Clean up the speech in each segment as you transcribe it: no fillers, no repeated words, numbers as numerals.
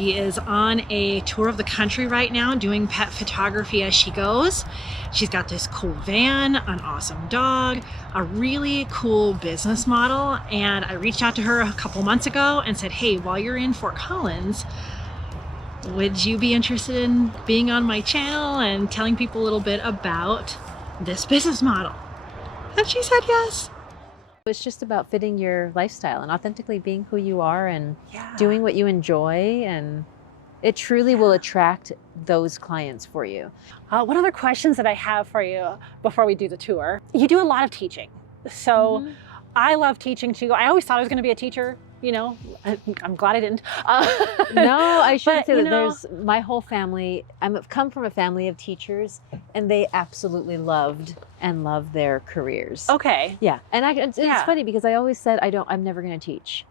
She is on a tour of the country right now doing pet photography as she goes. She's got this cool van, an awesome dog, a really cool business model. And I reached out to her a couple months ago and said, hey, while you're in Fort Collins, would you be interested in being on my channel and telling people a little bit about this business model? And she said yes. It's just about fitting your lifestyle and authentically being who you are and doing what you enjoy, and it truly will attract those clients for you. One other questions that I have for you before we do the tour. You do a lot of teaching. So I love teaching too. I always thought I was going to be a teacher. You know, I'm glad I didn't. No, I shouldn't say that. There's my whole family. I've come from a family of teachers, and they absolutely loved their careers. Okay. Yeah, and it's funny because I always said I'm never going to teach.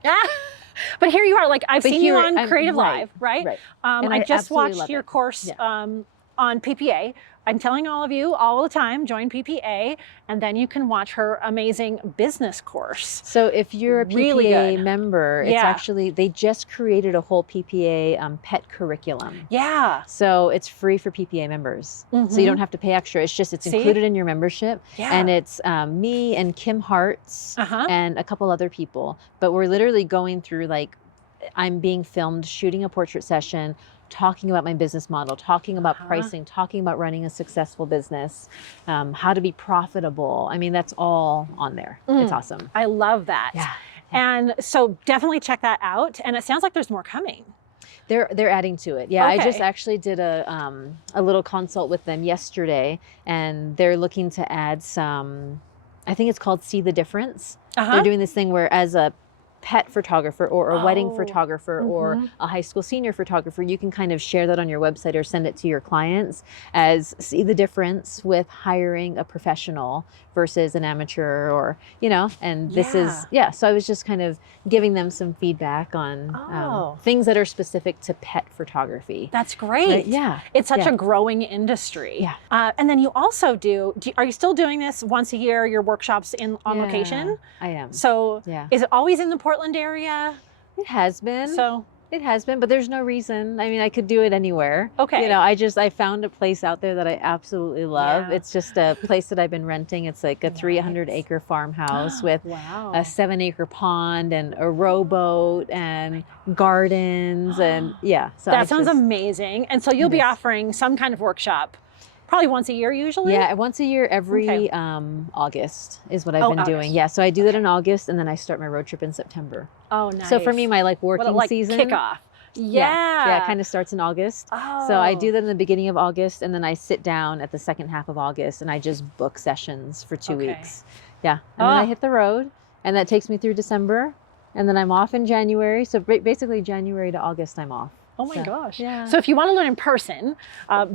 But here you are. Like I've seen you on I'm Creative Live, right? Right. I just watched your course on PPA. I'm telling all of you all the time, join PPA, and then you can watch her amazing business course. So if you're a PPA member, it's actually, they just created a whole PPA pet curriculum. Yeah. So it's free for PPA members. So you don't have to pay extra. It's just, it's included in your membership. Yeah. And it's me and Kim Hartz and a couple other people. But we're literally going through, like, I'm being filmed, shooting a portrait session, talking about my business model, talking about pricing, talking about running a successful business, how to be profitable. I mean, that's all on there. It's awesome. I love that. Yeah. And so definitely check that out. And it sounds like there's more coming. They're adding to it. Yeah, I just actually did a little consult with them yesterday, and they're looking to add some, I think it's called See the Difference. They're doing this thing where as a pet photographer or a wedding photographer or a high school senior photographer, you can kind of share that on your website or send it to your clients as see the difference with hiring a professional versus an amateur, or, you know, and this is, so I was just kind of giving them some feedback on things that are specific to pet photography. That's great. Right? Yeah. It's such a growing industry. Yeah. And then you also are you still doing this once a year, your workshops on location? I am. So is it always in the Portland area? It has been. So it has been, but there's no reason. I mean, I could do it anywhere. Okay. You know, I found a place out there that I absolutely love. It's just a place that I've been renting. It's like a 300-acre farmhouse with a 7-acre pond and a rowboat and gardens and So that sounds amazing. And so you'll be offering some kind of workshop probably once a year usually? Yeah, once a year every August is what I've been doing. Yeah, so I do that in August, and then I start my road trip in September. Oh, nice. So for me, my working season kickoff. Yeah, it kind of starts in August. Oh. So I do that in the beginning of August, and then I sit down at the second half of August, and I just book sessions for 2 weeks. Yeah, and then I hit the road, and that takes me through December, and then I'm off in January. So basically January to August, I'm off. Oh my gosh. Yeah. So if you want to learn in person,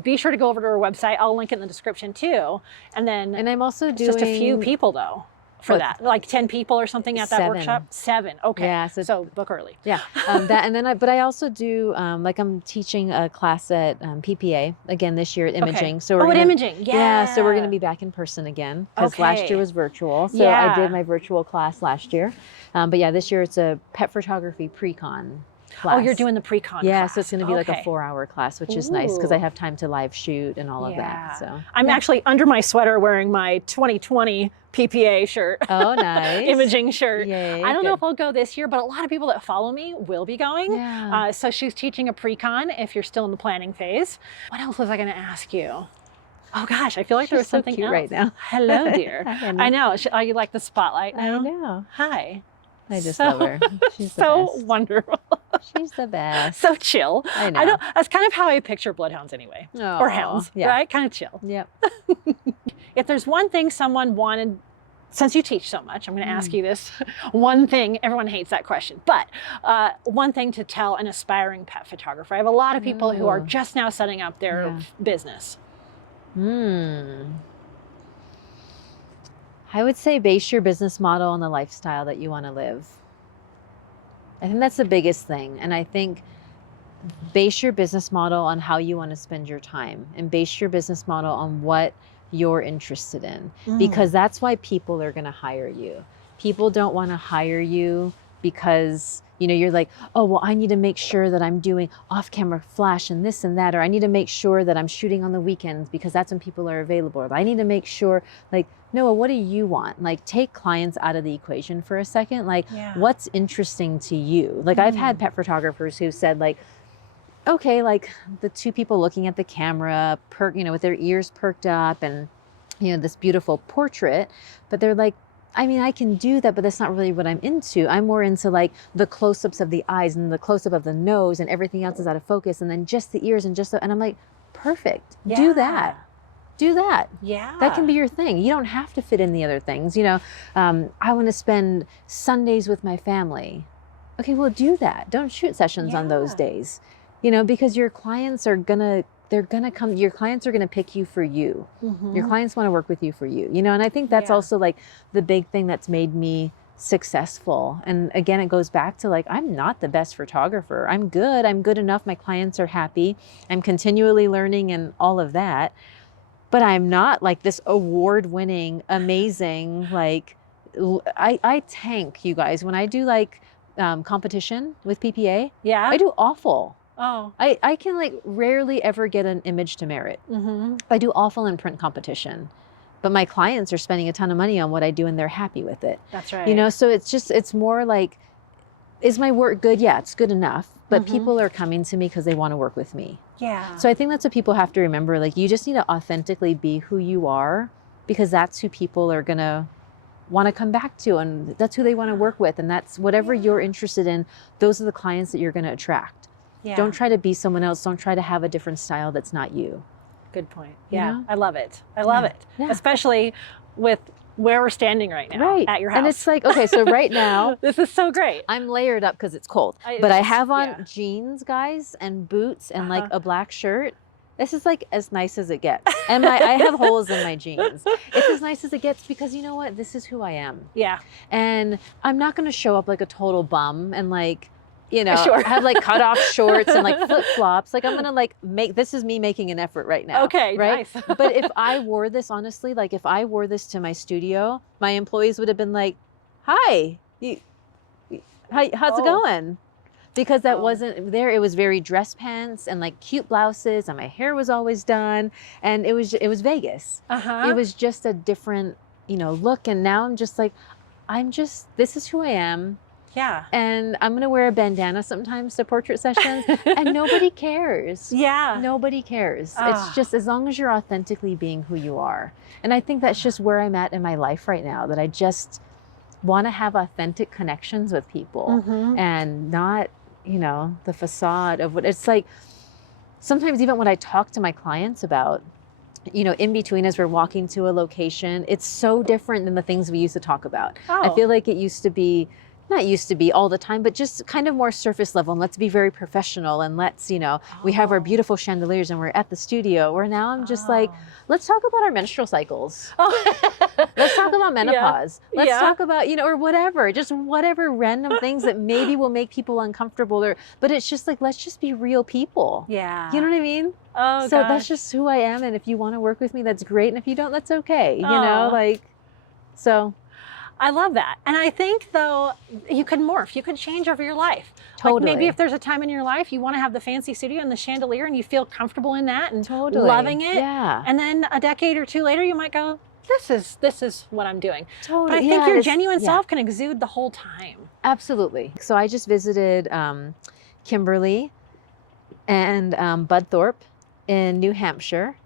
be sure to go over to our website. I'll link it in the description too. And I'm also doing just a few people though for that, like 10 people or something at that workshop. 7. Okay. Yeah. So book early. Yeah. But I also do, like I'm teaching a class at PPA again this year at imaging. So we're imaging. Yeah. So we're going to be back in person again because last year was virtual. So I did my virtual class last year. But yeah, this year it's a pet photography pre-con class. Oh, you're doing the pre-con class. So it's going to be like a 4-hour class, which is nice because I have time to live shoot and all of that. So I'm actually under my sweater wearing my 2020 PPA shirt. Oh, nice. Imaging shirt. Yay, I don't know if I'll go this year, but a lot of people that follow me will be going. Yeah. So she's teaching a pre-con if you're still in the planning phase. What else was I going to ask you? Oh gosh, I feel like there was something cute else right now. Hello, dear. I know. Oh, you like the spotlight now? I know. Hi. I just love her. She's so the best. Wonderful. She's the best. So chill. I know. That's kind of how I picture bloodhounds anyway. Aww, or hounds, right? Kind of chill. Yep. If there's one thing someone wanted, since you teach so much, I'm going to ask you this one thing. Everyone hates that question, but one thing to tell an aspiring pet photographer. I have a lot of people who are just now setting up their business. I would say base your business model on the lifestyle that you want to live. I think that's the biggest thing. And I think base your business model on how you want to spend your time, and base your business model on what you're interested in, because that's why people are going to hire you. People don't want to hire you because You know, you're like, oh, well, I need to make sure that I'm doing off-camera flash and this and that, or I need to make sure that I'm shooting on the weekends because that's when people are available. Or I need to make sure, like, Noah, what do you want? Like, take clients out of the equation for a second. Like, what's interesting to you? Like, I've had pet photographers who said, like, okay, like the two people looking at the camera, you know, with their ears perked up and, you know, this beautiful portrait, but they're like, I mean, I can do that, but that's not really what I'm into. I'm more into like the close-ups of the eyes and the close-up of the nose, and everything else is out of focus, and then just the ears and just and I'm like, perfect. Do that. Do that. Yeah. That can be your thing. You don't have to fit in the other things. You know, I want to spend Sundays with my family. Okay, well, do that. Don't shoot sessions on those days. You know, because your clients are they're gonna come, your clients are gonna pick you for you. Your clients want to work with you for you, you know, and I think that's also like the big thing that's made me successful. And again, it goes back to like, I'm not the best photographer. I'm good enough. My clients are happy. I'm continually learning and all of that, but I'm not like this award-winning, amazing, like, I tank, you guys, when I do like competition with PPA. I do awful. I can like rarely ever get an image to merit. I do awful in print competition, but my clients are spending a ton of money on what I do and they're happy with it. That's right. You know, so it's more like, is my work good? Yeah, it's good enough, but people are coming to me because they want to work with me. Yeah. So I think that's what people have to remember. Like, you just need to authentically be who you are, because that's who people are going to want to come back to, and that's who they want to work with. And that's whatever you're interested in, those are the clients that you're going to attract. Don't try to be someone else. Don't try to have a different style that's not you. Good point. You Yeah, know? I love it. I love it. Especially with where we're standing right now at your house. And it's like, okay, so right now, this is so great. I'm layered up because it's cold, but I have on jeans, guys, and boots and like a black shirt. This is like as nice as it gets. And I have holes in my jeans. It's as nice as it gets because you know what? This is who I am. Yeah. And I'm not going to show up like a total bum and like, you know, have like cut off shorts and like flip flops. Like, I'm going to like this is me making an effort right now. Okay. Right. Nice. But if I wore this, honestly, like if I wore this to my studio, my employees would have been like, hi, how's it going? Because that wasn't there. It was very dress pants and like cute blouses, and my hair was always done. And it was Vegas. It was just a different, you know, look. And now I'm just like, this is who I am. Yeah. And I'm going to wear a bandana sometimes to portrait sessions and nobody cares. Yeah. Nobody cares. It's just as long as you're authentically being who you are. And I think that's just where I'm at in my life right now, that I just want to have authentic connections with people and not, you know, the facade of what it's like. Sometimes even when I talk to my clients about, you know, in between as we're walking to a location, it's so different than the things we used to talk about. I feel like it used to be, not used to be all the time, but just kind of more surface level, and let's be very professional, and let's, you know, we have our beautiful chandeliers and we're at the studio, where now I'm just like, let's talk about our menstrual cycles. Let's talk about menopause. Let's talk about, you know, or whatever, just whatever random things that maybe will make people uncomfortable, but it's just like, let's just be real people. Yeah. You know what I mean? So that's just who I am. And if you want to work with me, that's great. And if you don't, that's okay. You know, like, so. I love that. And I think, though, you can morph. You can change over your life. Totally. Like maybe if there's a time in your life you want to have the fancy studio and the chandelier and you feel comfortable in that and loving it. Yeah. And then a decade or two later, you might go, this is what I'm doing. Totally. But I think your genuine self can exude the whole time. Absolutely. So I just visited Kimberly and Bud Thorpe in New Hampshire.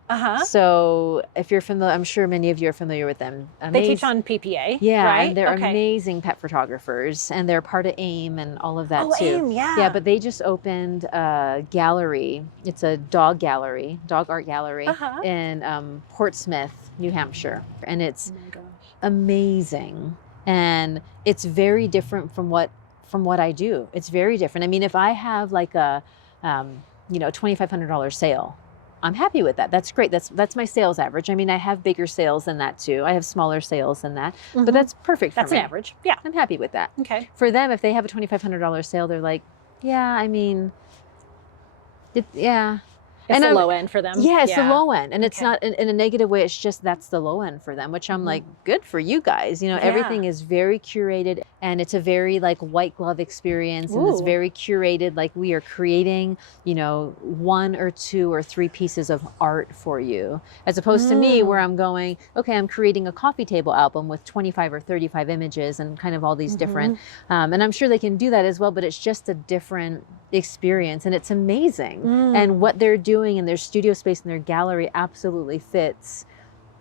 So if you're familiar, I'm sure many of you are familiar with them. They teach on PPA, yeah, right? And they're amazing pet photographers, and they're part of AIM and all of that too. AIM, yeah. Yeah, but they just opened a gallery. It's a dog gallery, dog art gallery in Portsmouth, New Hampshire, and it's amazing. And it's very different from what I do. It's very different. I mean, if I have like a you know, $2,500 sale, I'm happy with that. That's great. That's my sales average. I mean, I have bigger sales than that too. I have smaller sales than that, but that's perfect for me. That's an average. Yeah. I'm happy with that. Okay. For them, if they have a $2,500 sale, they're like, yeah, I mean, yeah. It's the low end for them. Yeah, it's the low end. And it's not in a negative way. It's just that's the low end for them, which I'm like, good for you guys. You know, everything is very curated and it's a very like white glove experience. And it's very curated. Like we are creating, you know, 1 or 2 or 3 pieces of art for you. As opposed to me where I'm going, okay, I'm creating a coffee table album with 25 or 35 images and kind of all these different, and I'm sure they can do that as well, but it's just a different experience and it's amazing. And what they're doing in their studio space and their gallery absolutely fits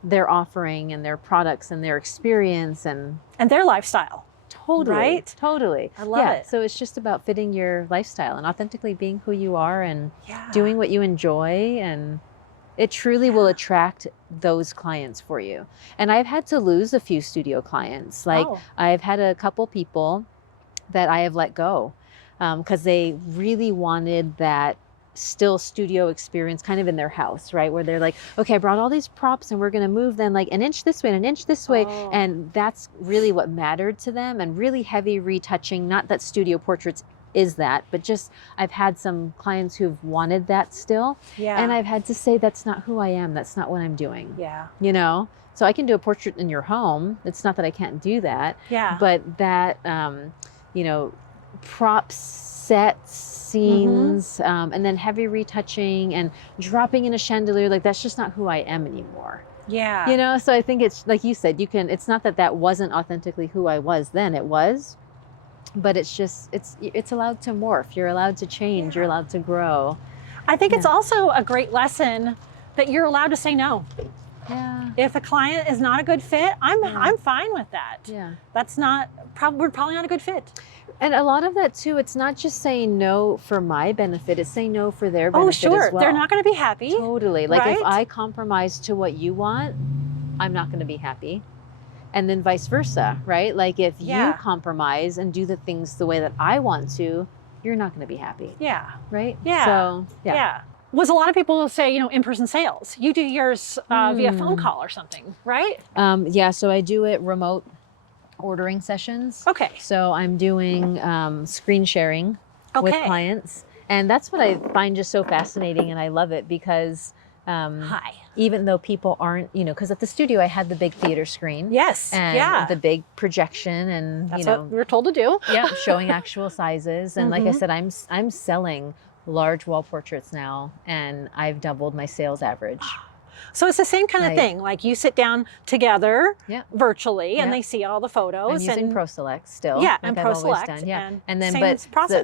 their offering and their products and their experience and their lifestyle. Totally. Right? Totally. I love it. So it's just about fitting your lifestyle and authentically being who you are and doing what you enjoy, and it truly will attract those clients for you. And I've had to lose a few studio clients. Like I've had a couple people that I have let go because they really wanted that still studio experience kind of in their house, right? Where they're like, okay, I brought all these props and we're going to move them like an inch this way and an inch this way. And that's really what mattered to them, and really heavy retouching. Not that studio portraits is that, but just I've had some clients who've wanted that still. And I've had to say, that's not who I am. That's not what I'm doing. You know? So I can do a portrait in your home. It's not that I can't do that. But that, you know, props, sets, scenes, and then heavy retouching and dropping in a chandelier, like that's just not who I am anymore. You know, so I think it's like you said, it's not that that wasn't authentically who I was then, it was, but it's just, it's allowed to morph. You're allowed to change. You're allowed to grow. I think it's also a great lesson that you're allowed to say no. If a client is not a good fit, I'm fine with that. That's not, we're probably not a good fit. And a lot of that too, it's not just saying no for my benefit, it's saying no for their benefit as well. They're not going to be happy. Totally. Like if I compromise to what you want, I'm not going to be happy. And then vice versa, right? Like if you compromise and do the things the way that I want to, you're not going to be happy. Right? So, Was a lot of people say, you know, in-person sales. You do yours via phone call or something, right? So I do it remote ordering sessions. So I'm doing screen sharing with clients. And that's what I find just so fascinating, and I love it because even though people aren't, you know, because at the studio I had the big theater screen. And the big projection, and that's you know, what we were told to do. Showing actual sizes. And like I said, I'm selling large wall portraits now, and I've doubled my sales average. So it's the same kind of thing. Like you sit down together virtually, and they see all the photos. I'm using ProSelect still. And ProSelect. And then, but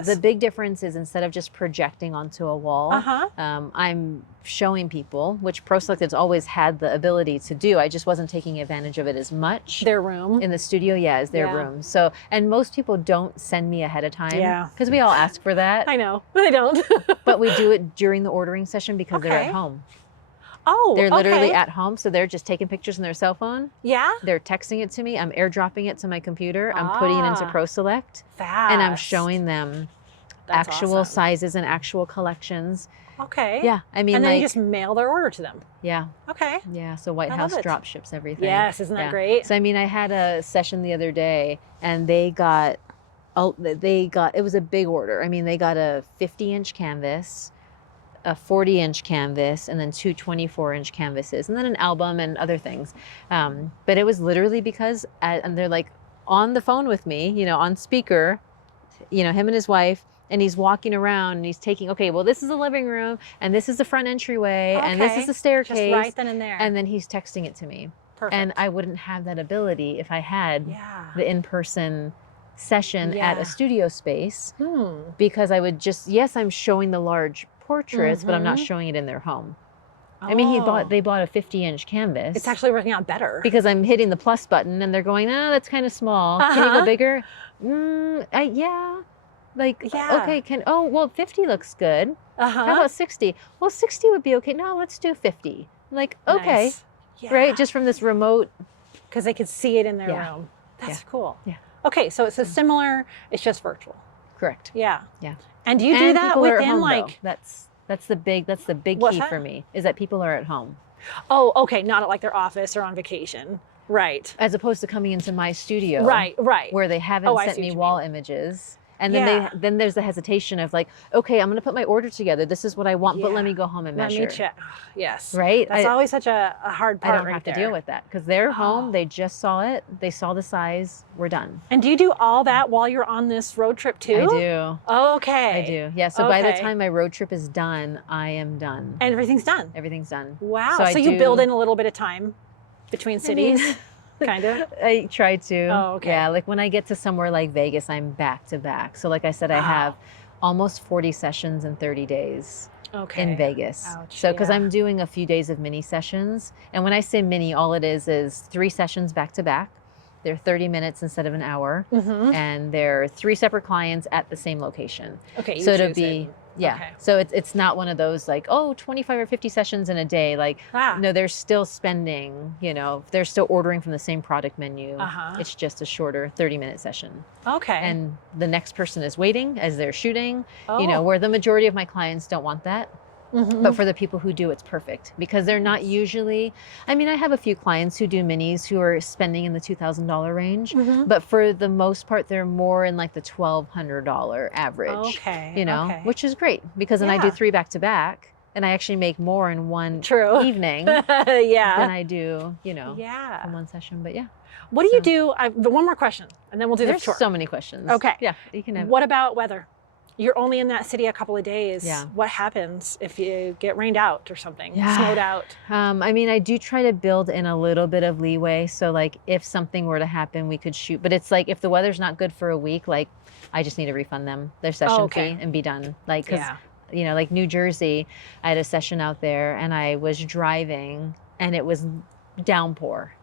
the big difference is instead of just projecting onto a wall, I'm showing people, which ProSelect has always had the ability to do. I just wasn't taking advantage of it as much. Their room. In the studio, is their room. So, and most people don't send me ahead of time. Because we all ask for that. I know, but they don't. But we do it during the ordering session because they're at home. They're literally at home, so they're just taking pictures on their cell phone. They're texting it to me. I'm airdropping it to my computer. I'm putting it into ProSelect. Fast. And I'm showing them actual sizes and actual collections. I mean, and then you just mail their order to them. So White House drop ships everything. Isn't that great? So I mean, I had a session the other day, and they got, it was a big order. I mean, they got a 50-inch canvas, a 40-inch canvas, and then 2 24-inch canvases, and then an album and other things. But it was literally because, and they're like on the phone with me, you know, on speaker, you know, him and his wife, and he's walking around and he's taking, okay, well, this is the living room, and this is the front entryway, and this is the staircase. Just right then and there. And then he's texting it to me. Perfect. And I wouldn't have that ability if I had the in-person session at a studio space, because I would just, I'm showing the large portraits, but I'm not showing it in their home. I mean, they bought a 50-inch canvas. It's actually working out better. Because I'm hitting the plus button and they're going, that's kind of small. Can you go bigger? Okay, well, 50 looks good. How about 60? Well, 60 would be okay. No, let's do 50. Like, okay. Nice. Right? Just from this remote. Because they could see it in their room. That's cool. Okay, so it's a similar, it's just virtual. Correct. And do you do that within home, like... Though. That's the big key for me, is that people are at home. Oh, okay. Not at like their office or on vacation. Right. As opposed to coming into my studio. Right. Where they haven't sent me wall images. And then there's the hesitation of like, okay, I'm going to put my order together. This is what I want, but let me go home and measure. Let me check. Yes. Right? That's always such a hard part. I don't have to deal with that because they're home. They just saw it. They saw the size. We're done. And do you do all that while you're on this road trip too? I do. Oh, okay. I do. Yeah. So by the time my road trip is done, I am done. And everything's done. Everything's done. Wow. So you build in a little bit of time between cities, kind of? I try to. Oh, okay. Yeah. Like when I get to somewhere like Vegas, I'm back to back. So like I said, I have almost 40 sessions in 30 days. In Vegas. Ouch, so because I'm doing a few days of mini sessions. And when I say mini, all it is 3 sessions back to back. They're 30 minutes instead of an hour. And they're 3 separate clients at the same location. Okay. So it'll be, so it's not one of those like, 25 or 50 sessions in a day. Like, no, they're still spending, they're still ordering from the same product menu. It's just a shorter 30-minute session. Okay. And the next person is waiting as they're shooting, where the majority of my clients don't want that. But for the people who do, it's perfect because they're not usually, I mean, I have a few clients who do minis who are spending in the $2,000 range, but for the most part, they're more in like the $1,200 average, which is great because then I do 3 back to back and I actually make more in one evening than I do, in one session, but What do you do? One more question and then we'll do the tour. There's so many questions. Okay. Yeah. You can have. What about weather? You're only in that city a couple of days. Yeah. What happens if you get rained out or something, snowed out? I mean, I do try to build in a little bit of leeway. So like if something were to happen, we could shoot. But it's like if the weather's not good for a week, like I just need to refund them their session fee and be done. Like, cause like New Jersey, I had a session out there and I was driving and it was downpour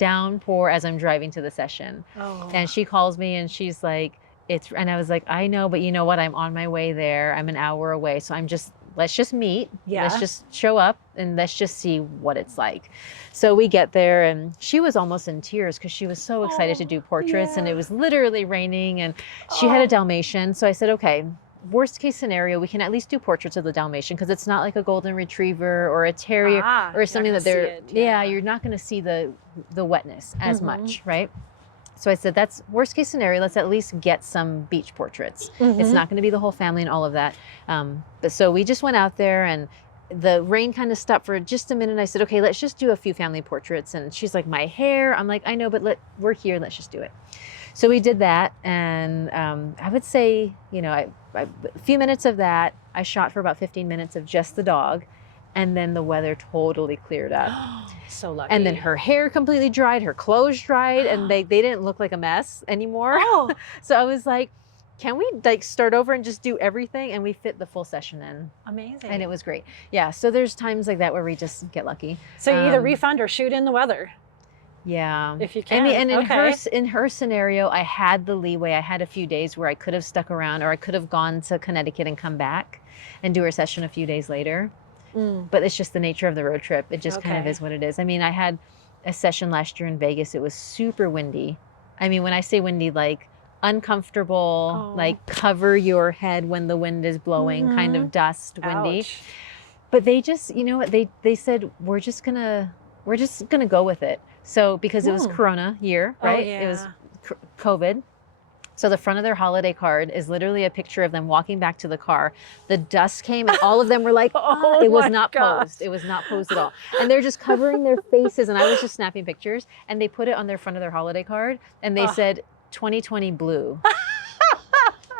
as I'm driving to the session. And she calls me and she's like, and I was like, I know, but you know what? I'm on my way there. I'm an hour away. So let's just meet. Let's just show up and let's just see what it's like. So we get there and she was almost in tears because she was so excited to do portraits and it was literally raining and she had a Dalmatian. So I said, okay, worst case scenario, we can at least do portraits of the Dalmatian because it's not like a golden retriever or a terrier or something that you're not going to see the wetness as much, right? So I said, that's worst case scenario. Let's at least get some beach portraits. It's not going to be the whole family and all of that. But so we just went out there and the rain kind of stopped for just a minute. I said, okay, let's just do a few family portraits. And she's like, my hair. I'm like, I know, but we're here. Let's just do it. So we did that. And I would say, a few minutes of that, I shot for about 15 minutes of just the dog. And then the weather totally cleared up. So lucky. And then her hair completely dried, her clothes dried, and they didn't look like a mess anymore. So I was like, can we like start over and just do everything? And we fit the full session in. Amazing. And it was great. Yeah. So there's times like that where we just get lucky. So you either refund or shoot in the weather. Yeah. If you can. And in her scenario, I had the leeway. I had a few days where I could have stuck around or I could have gone to Connecticut and come back and do her session a few days later. But it's just the nature of the road trip. It just kind of is what it is. I mean, I had a session last year in Vegas. It was super windy. I mean, when I say windy, like uncomfortable, like cover your head when the wind is blowing, kind of dust, windy. Ouch. But they just, they said, we're just gonna go with it. So because it was Corona year, right? It was COVID. So the front of their holiday card is literally a picture of them walking back to the car. The dust came and all of them were like, it was not posed. It was not posed at all. And they're just covering their faces. And I was just snapping pictures and they put it on their front of their holiday card. And they said, 2020 blue.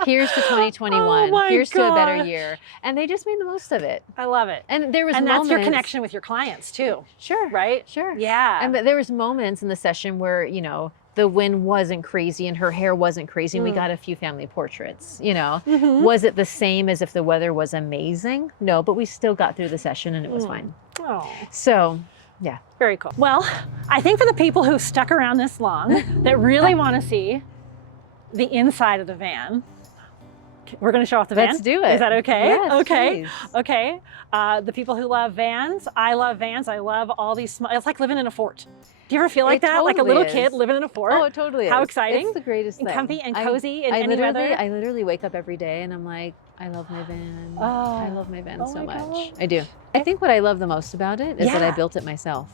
Here's to 2021. Here's to a better year. And they just made the most of it. I love it. And there was moments. And that's your connection with your clients too. Sure. Right? Sure. Yeah. But there was moments in the session where, the wind wasn't crazy and her hair wasn't crazy. And we got a few family portraits, Was it the same as if the weather was amazing? No, but we still got through the session and it was fine. So, yeah. Very cool. Well, I think for the people who stuck around this long that really want to see the inside of the van, we're going to show off the van. Let's do it. Is that okay? Yes, okay. Please. Okay. The people who love vans, I love vans. I love all these it's like living in a fort. Do you ever feel like that? Totally like a little kid living in a fort? Oh, it totally is. How exciting. It's the greatest thing. And comfy and cozy in any weather. I literally wake up every day and I'm like, I love my van. I love my van so much. I do. I think what I love the most about it is that I built it myself.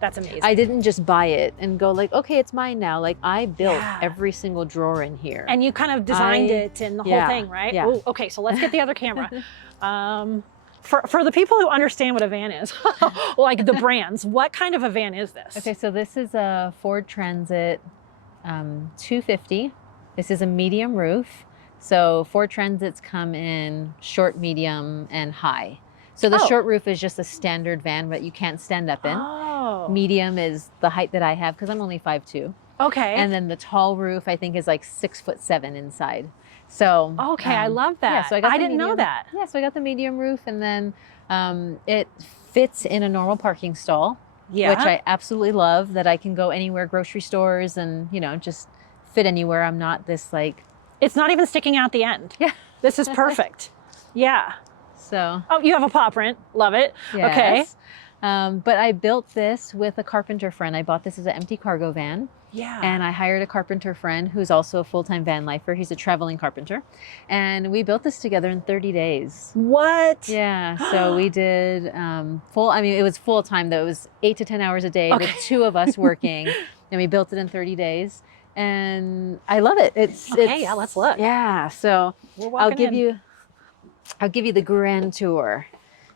That's amazing. I didn't just buy it and go like, okay, it's mine now. Like I built every single drawer in here. And you kind of designed it and the whole thing, right? Yeah. Ooh, okay, so let's get the other camera. For the people who understand what a van is, like the brands, what kind of a van is this? Okay, so this is a Ford Transit 250. This is a medium roof. So Ford Transits come in short, medium, and high. So the short roof is just a standard van that you can't stand up in. Oh. Medium is the height that I have because I'm only 5'2". Okay. And then the tall roof I think is like 6'7" inside. So okay, I love that. Yeah, so I didn't know that. Yeah, so I got the medium roof, and then it fits in a normal parking stall, which I absolutely love. That I can go anywhere, grocery stores, and just fit anywhere. I'm not this like. It's not even sticking out the end. Yeah, this is perfect. Yeah. So. Oh, you have a paw print. Love it. Yes. Okay. But I built this with a carpenter friend. I bought this as an empty cargo van. Yeah. And I hired a carpenter friend who's also a full-time van lifer. He's a traveling carpenter. And we built this together in 30 days. What? Yeah. So we did it was full-time though. It was 8 to 10 hours a day with 2 of us working. And we built it in 30 days. And I love it. It's yeah, let's look. Yeah. So I'll give you the grand tour.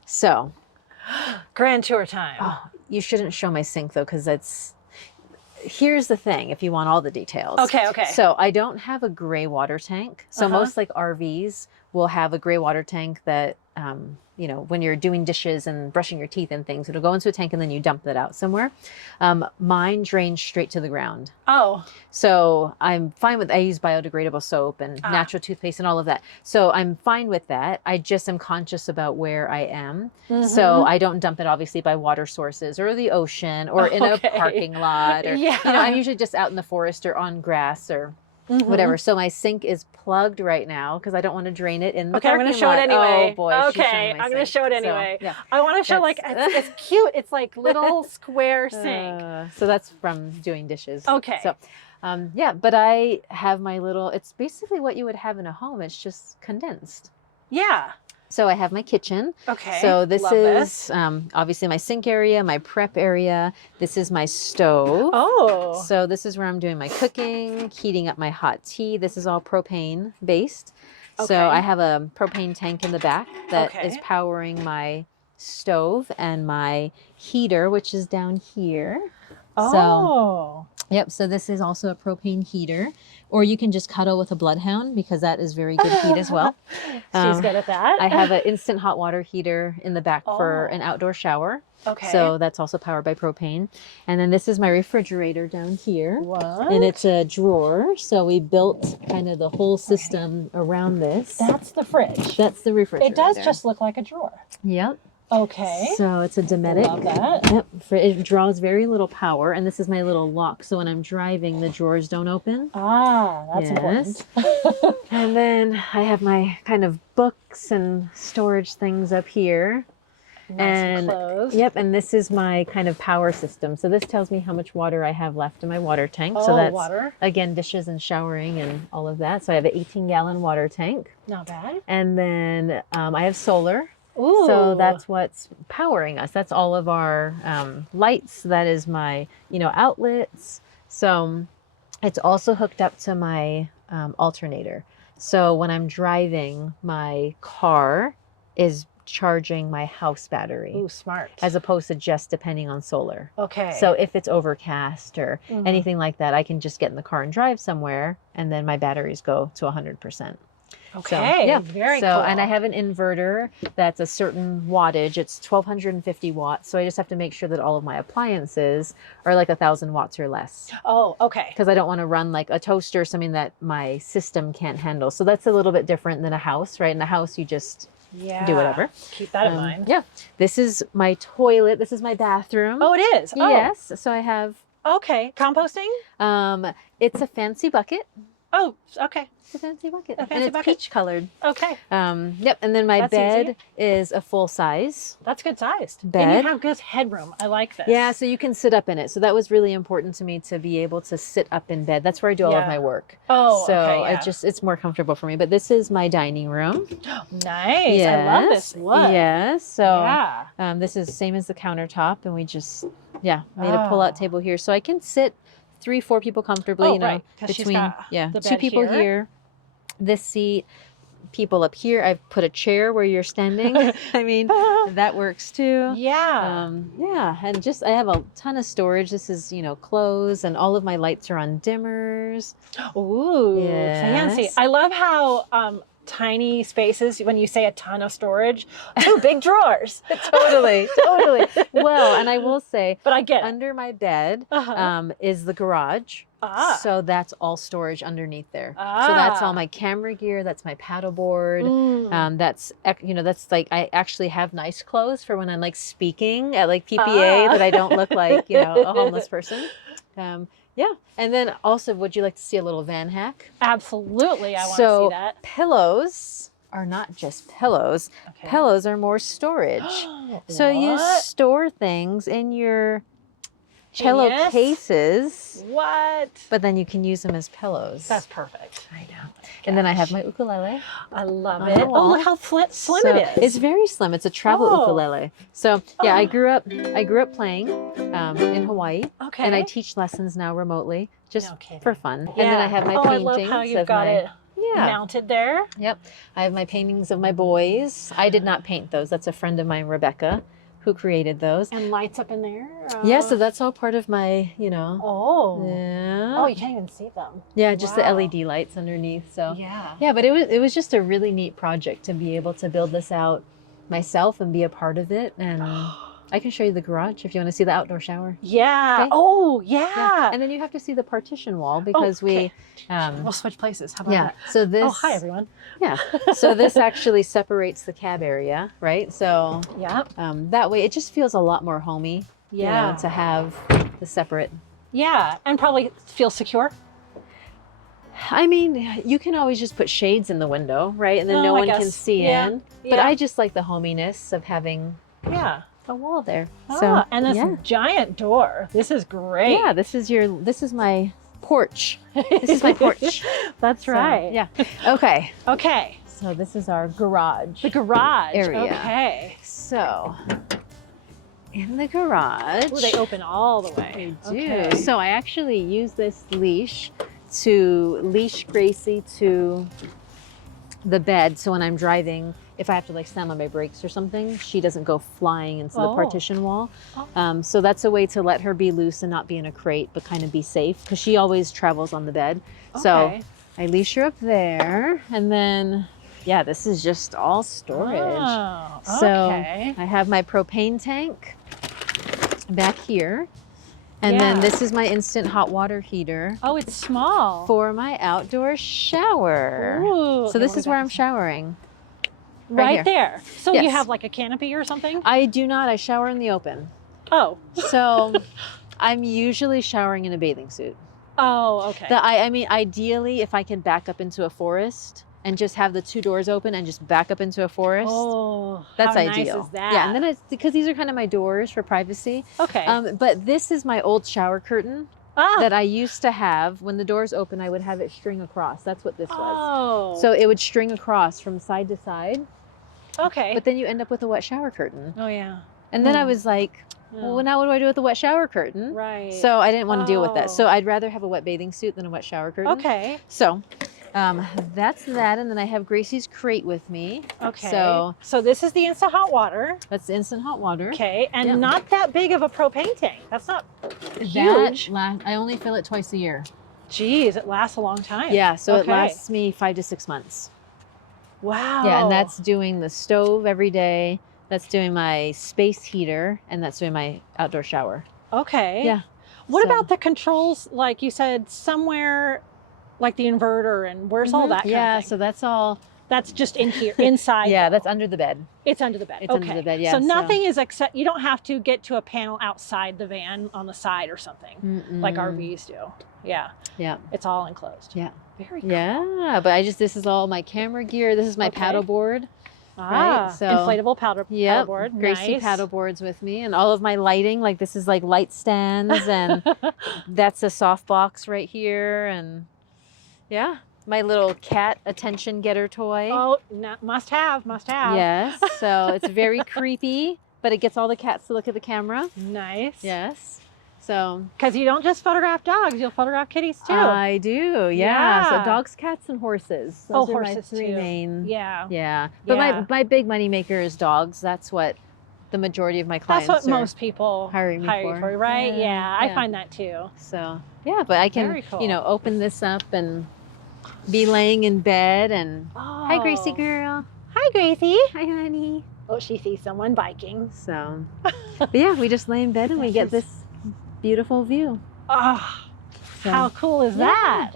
So grand tour time. Oh, you shouldn't show my sink though, because here's the thing, if you want all the details. Okay. So I don't have a gray water tank. So most like RVs will have a gray water tank that, when you're doing dishes and brushing your teeth and things, it'll go into a tank and then you dump it out somewhere. Mine drains straight to the ground. Oh. So I'm fine I use biodegradable soap and natural toothpaste and all of that. So I'm fine with that. I just am conscious about where I am. So I don't dump it obviously by water sources or the ocean or in a parking lot. Or, I'm usually just out in the forest or on grass or whatever. So my sink is plugged right now because I don't want to drain it in the parking lot. I'm going to show it anyway. Oh boy. Okay, I'm going to show it anyway. So, I want to show it's cute. It's like little square sink. So that's from doing dishes. Okay. So but I have my it's basically what you would have in a home. It's just condensed. Yeah. So I have my kitchen. Okay. So this is obviously my sink area, my prep area. This is my stove. Oh. So this is where I'm doing my cooking, heating up my hot tea. This is all propane based. Okay. So I have a propane tank in the back that is powering my stove and my heater, which is down here. Oh. Yep. So this is also a propane heater. Or you can just cuddle with a bloodhound because that is very good heat as well. She's good at that. I have an instant hot water heater in the back for an outdoor shower. Okay. So that's also powered by propane. And then this is my refrigerator down here. What? And it's a drawer. So we built kind of the whole system around this. That's the fridge. That's the refrigerator. It does just look like a drawer. Yep. Okay. So it's a Dometic. Love that. Yep. It draws very little power, and this is my little lock. So when I'm driving, the drawers don't open. Ah, that's important. And then I have my kind of books and storage things up here. Nice and closed. Yep. And this is my kind of power system. So this tells me how much water I have left in my water tank. So that's water. Again, dishes and showering and all of that. So I have an 18-gallon water tank. Not bad. And then I have solar. Ooh. So that's what's powering us. That's all of our lights. That is my, outlets. So it's also hooked up to my alternator. So when I'm driving, my car is charging my house battery. Ooh, smart. As opposed to just depending on solar. Okay. So if it's overcast or anything like that, I can just get in the car and drive somewhere, and then my batteries go to 100%. Okay, so, very cool. And I have an inverter that's a certain wattage. It's 1250 watts. So I just have to make sure that all of my appliances are like 1,000 watts or less. Oh, okay. Because I don't want to run like a toaster or something that my system can't handle. So that's a little bit different than a house, right? In a house, you just do whatever. Keep that in mind. Yeah. This is my toilet. This is my bathroom. Oh, it is? Oh. Yes. So I have... Okay. Composting? It's a fancy bucket. Oh, okay. It's a fancy bucket. A fancy and it's bucket. peach colored. Okay. Yep. And then my bed is a full size. That's good sized. Bed. And you have good headroom. I like this. Yeah. So you can sit up in it. So that was really important to me to be able to sit up in bed. That's where I do all of my work. Oh, so okay. It's more comfortable for me. But this is my dining room. Nice. Yes. I love this look. Yes. So this is same as the countertop, and we just Yeah, made a pull-out table here. So I can sit 3-4 people comfortably, you know, right, 'cause she's got the 2 bed people here. This seat, people up here. I've put a chair where you're standing. I mean, that works too. Yeah. Yeah, and just I have a ton of storage. This is, you know, clothes, and all of my lights are on dimmers. Ooh, fancy. Yes. I love how tiny spaces, when you say a ton of storage, 2 big drawers. Totally, totally. Well, and I will say, But I get it. under my bed is the garage. So that's all storage underneath there. So that's all my camera gear. That's my paddleboard. That's, you know, that's like, I actually have nice clothes for when I'm like speaking at like PPA that I don't look like, you know, a homeless person. Yeah. And then also, would you like to see a little van hack? Absolutely. I want to see that. Pillows are not just pillows. Okay. Pillows are more storage. So you store things in your pillow cases. What? But then you can use them as pillows. That's perfect. I know. And then I have my ukulele. I love it. Oh, look how slim it is. It's very slim. It's a travel ukulele. So yeah, I grew up playing in Hawaii. Okay. And I teach lessons now remotely, just for fun. Yeah. And then I have my paintings. I love how you've got it mounted there. Yep. I have my paintings of my boys. I did not paint those. That's a friend of mine, Rebecca, who created those. And lights up in there? Yeah, so that's all part of my, you know. Oh. Yeah. Oh, you can't even see them. Yeah, just the LED lights underneath. So yeah. Yeah, but it was just a really neat project to be able to build this out myself and be a part of it. And I can show you the garage if you want to see the outdoor shower. Yeah. Okay? Oh, yeah. And then you have to see the partition wall because we'll switch places. How about that? So this. Oh, hi everyone. Yeah. So this actually separates the cab area, right? So that way it just feels a lot more homey. You know, to have the separate. Yeah, and probably feel secure. I mean, you can always just put shades in the window, right? And then no one can see in. But I just like the hominess of having a wall there. So and this giant door. This is great. Yeah, this is my porch. This is my porch. That's right. Yeah. Okay. Okay. So this is our garage. The garage area. Okay. So in the garage. Ooh, they open all the way. They do. Okay. So I actually use this leash to leash Gracie to the bed. So when I'm driving, if I have to like slam on my brakes or something, she doesn't go flying into the partition wall. So that's a way to let her be loose and not be in a crate, but kind of be safe because she always travels on the bed. So I leash her up there, and then this is just all storage. So I have my propane tank back here. And then this is my instant hot water heater. Oh, it's small. For my outdoor shower. Ooh, so this is where I'm showering. Right there. So you have like a canopy or something? I do not. I shower in the open. Oh. So I'm usually showering in a bathing suit. Oh, okay. I mean, ideally, if I can back up into a forest and just have the 2 doors open and just back up into a forest. Oh, that's how ideal. Nice is that? Yeah, and then it's because these are kind of my doors for privacy. Okay. But this is my old shower curtain that I used to have. When the doors open, I would have it string across. That's what this was. So it would string across from side to side. Okay. But then you end up with a wet shower curtain. Oh, yeah. And then I was like, well, now what do I do with the wet shower curtain? Right. So I didn't want to deal with that. So I'd rather have a wet bathing suit than a wet shower curtain. Okay. So that's that. And then I have Gracie's crate with me. Okay. So this is the instant hot water. That's the instant hot water. Okay. And not that big of a propane tank. That's not huge. I only fill it twice a year. Geez, it lasts a long time. Yeah. So it lasts me 5 to 6 months. Wow. Yeah. And that's doing the stove every day. That's doing my space heater. And that's doing my outdoor shower. Okay. Yeah. What about the controls? Like you said, somewhere like the inverter, and where's all that kind of thing? So that's all. That's just in here, inside. That's under the bed. It's under the bed. It's under the bed, yeah. So nothing is except, you don't have to get to a panel outside the van on the side or something like RVs do. Yeah. Yeah. It's all enclosed. Yeah. Very cool. Yeah, but this is all my camera gear. This is my paddle board. Right? So inflatable paddle board. Gracie paddle boards with me, and all of my lighting. Like this is like light stands, and that's a softbox right here, and my little cat attention getter toy. Oh, must have. Yes. So it's very creepy but it gets all the cats to look at the camera. Nice. Yes. So, because you don't just photograph dogs, you'll photograph kitties too. I do, yeah. So dogs, cats, and horses. Those are horses my three too. main. Yeah. Yeah. But my big money maker is dogs. That's what the majority of my clients That's what most people hire me for, right? Yeah, I find that too. So, yeah, but I can, you know, open this up and be laying in bed and, hi, Gracie girl. Hi, Gracie. Hi, honey. Oh, she sees someone biking. So, but yeah, we just lay in bed and we get this beautiful view. Oh, how cool is that?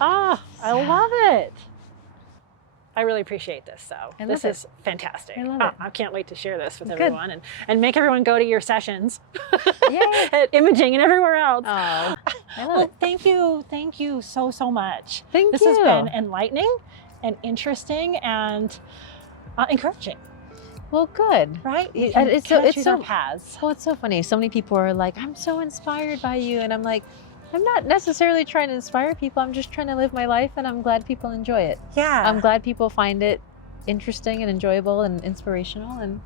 Oh, I love it. I really appreciate this. So this is fantastic. I love it. I can't wait to share this with everyone and make everyone go to your sessions at Imaging and everywhere else. Oh, I love it. Thank you. Thank you so much. Thank you. This has been enlightening and interesting and encouraging. Well, good. Right? It's so paths. Well, it's so funny. So many people are like, I'm so inspired by you. And I'm like, I'm not necessarily trying to inspire people. I'm just trying to live my life, and I'm glad people enjoy it. Yeah. I'm glad people find it interesting and enjoyable and inspirational, and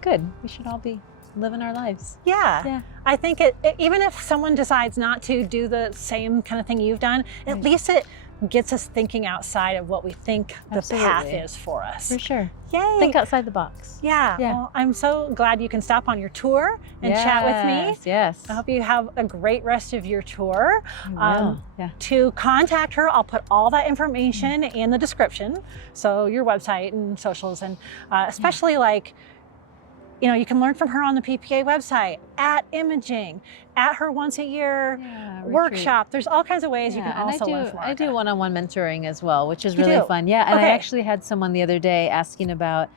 good. We should all be living our lives. Yeah. I think even if someone decides not to do the same kind of thing you've done, at least it gets us thinking outside of what we think the path is for us. For sure. Yay. Think outside the box. Yeah. Well, I'm so glad you can stop on your tour and chat with me. Yes. I hope you have a great rest of your tour. I will. To contact her, I'll put all that information in the description. So your website and socials, and especially like, you know, you can learn from her on the PPA website, at Imaging, at her once a year workshop. There's all kinds of ways you can also learn from her. I do one-on-one mentoring as well, which is really fun. Yeah, and I actually had someone the other day asking about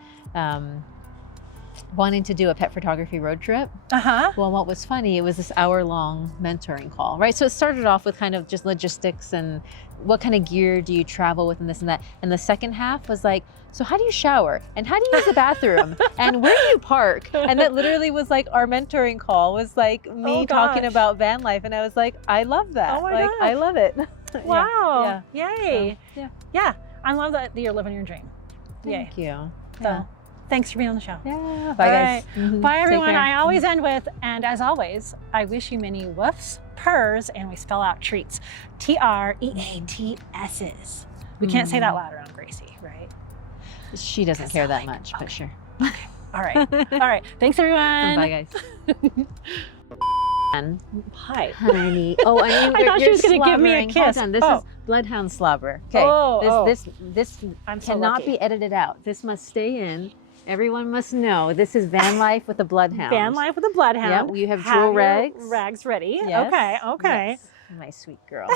wanting to do a pet photography road trip. Well, what was funny, it was this hour-long mentoring call, right? So it started off with kind of just logistics and what kind of gear do you travel with and this and that. And the second half was like, so how do you shower? And how do you use the bathroom? And where do you park? And that literally was like our mentoring call was like me talking about van life. And I was like, I love that. Oh my gosh. I love it. Wow. Yay. So, yeah. I love that you're living your dream. Thank you. So thanks for being on the show. Yeah. Bye, guys. Bye, everyone. I always end with, and as always, I wish you many woofs, purrs, and we spell out treats. TREATSs. We can't say that loud around Gracie, right? She doesn't care that much, but sure. Okay. All right. All right. Thanks, everyone. Bye, guys. Hi. Honey. Oh, I thought she was going to give me a kiss. Hold on. This is bloodhound slobber. Okay. This cannot be edited out. This must stay in. Everyone must know this is van life with a bloodhound. Van life with a bloodhound. Yep. You have jewel rags. Rags ready. Yes. Okay. Yes. My sweet girl.